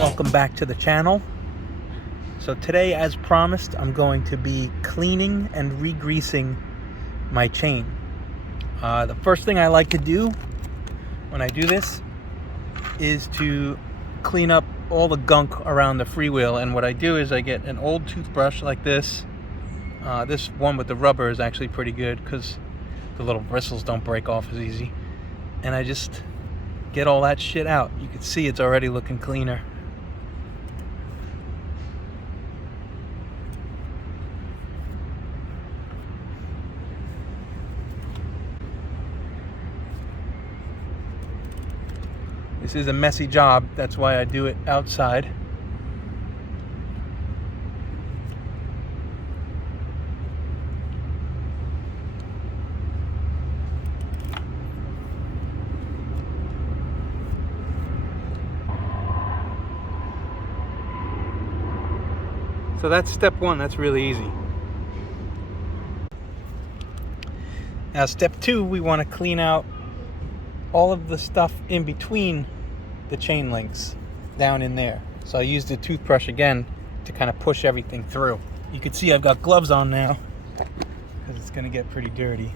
Welcome back to the channel. So today, as promised, I'm going to be cleaning and re-greasing my chain. The first thing I like to do when I do this is to clean up all the gunk around the freewheel. And what I do is I get an old toothbrush like this. This one with the rubber is actually pretty good because the little bristles don't break off as easy. And I just get all that shit out. You can see it's already looking cleaner. This is a messy job, that's why I do it outside. So that's step one, that's really easy. Now step two, we want to clean out all of the stuff in between the chain links down in there. So I used the toothbrush again to kind of push everything through. You can see I've got gloves on now because it's going to get pretty dirty.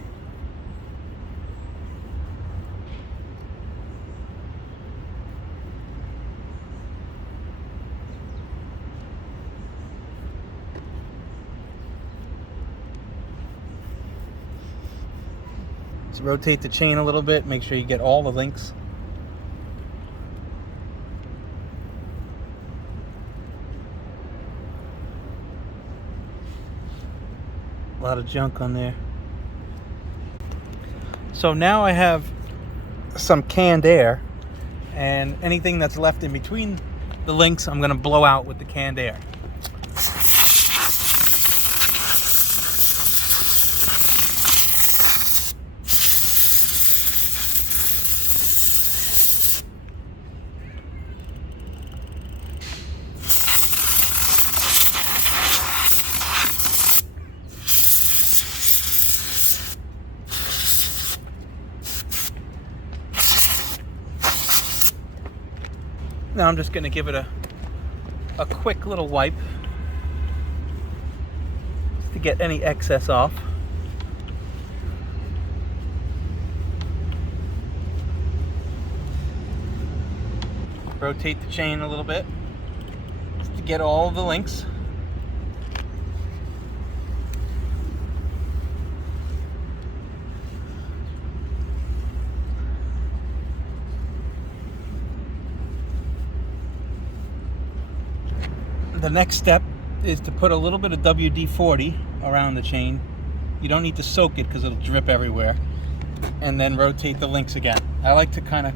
So rotate the chain a little bit, make sure you get all the links. A lot of junk on there. So now I have some canned air, and anything that's left in between the links I'm going to blow out with the canned air. Now I'm just going to give it a quick little wipe just to get any excess off. Rotate the chain a little bit just to get all the links. The next step is to put a little bit of WD-40 around the chain. You don't need to soak it because it'll drip everywhere. And then rotate the links again. I like to kind of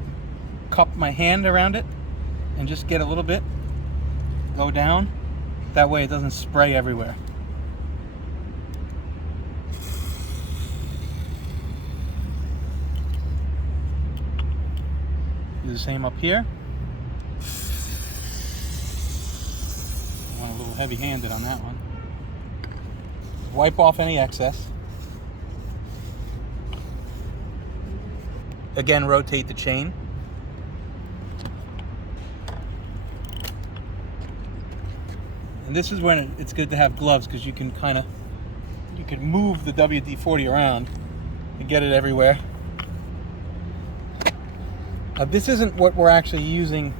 cup my hand around it and just get a little bit, go down. That way it doesn't spray everywhere. Do the same up here. A little heavy-handed on that one. Wipe off any excess. Again, rotate the chain. And this is when it's good to have gloves because you can move the WD-40 around and get it everywhere. Now, this isn't what we're actually using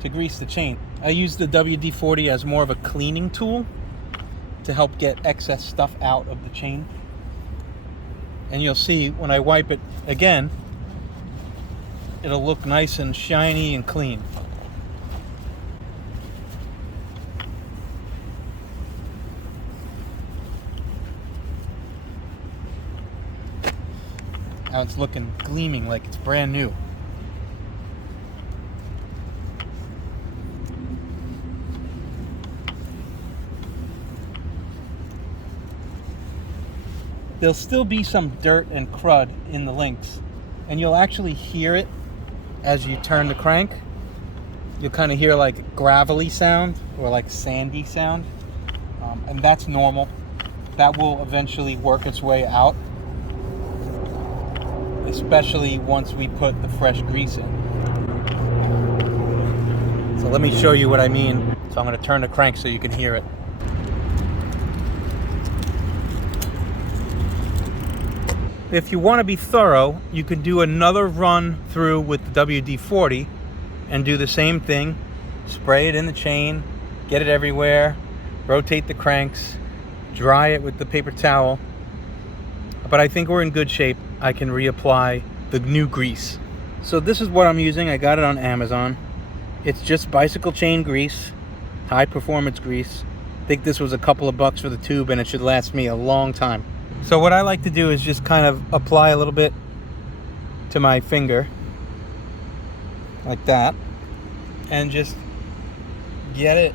to grease the chain. I use the WD-40 as more of a cleaning tool to help get excess stuff out of the chain. And you'll see when I wipe it again, it'll look nice and shiny and clean. Now it's looking gleaming like it's brand new. There'll still be some dirt and crud in the links, and you'll actually hear it as you turn the crank. You'll kind of hear like a gravelly sound or like sandy sound, and that's normal. That will eventually work its way out. especially once we put the fresh grease in. So let me show you what I mean. So I'm going to turn the crank so you can hear it. If you want to be thorough, you could do another run through with the WD-40 and do the same thing. Spray it in the chain, get it everywhere, rotate the cranks, dry it with the paper towel. But I think we're in good shape. I can reapply the new grease. So this is what I'm using. I got it on Amazon. It's just bicycle chain grease, high performance grease. I think this was a couple of bucks for the tube and it should last me a long time. So what I like to do is just kind of apply a little bit to my finger, like that, and just get it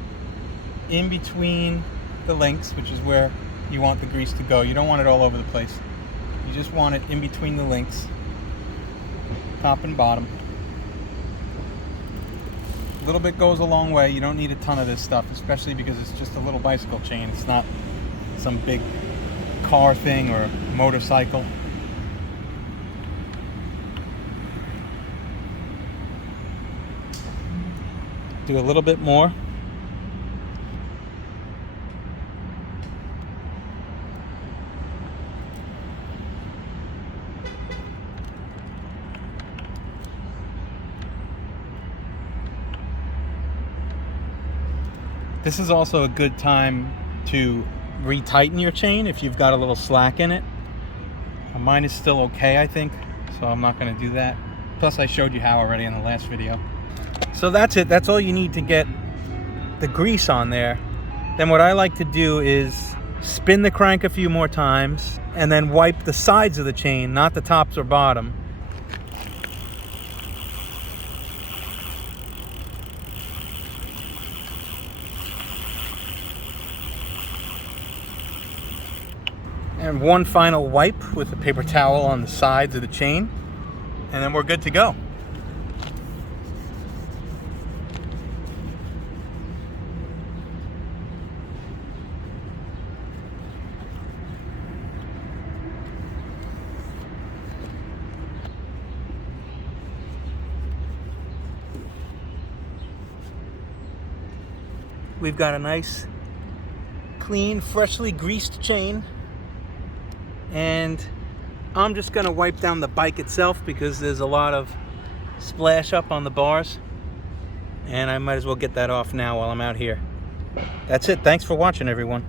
in between the links, which is where you want the grease to go. You don't want it all over the place. You just want it in between the links, top and bottom. A little bit goes a long way. You don't need a ton of this stuff, especially because it's just a little bicycle chain. It's not some big car thing or motorcycle. Do a little bit more. This is also a good time to retighten your chain if you've got a little slack in it. Mine is still okay, I think, so I'm not going to do that. Plus I showed you how already in the last video. So that's it. That's all you need to get the grease on there. Then what I like to do is spin the crank a few more times and then wipe the sides of the chain, not the tops or bottom. And one final wipe with a paper towel on the sides of the chain, and then we're good to go. We've got a nice, clean, freshly greased chain. And I'm just going to wipe down the bike itself because there's a lot of splash up on the bars. And I might as well get that off now while I'm out here. That's it. Thanks for watching, everyone.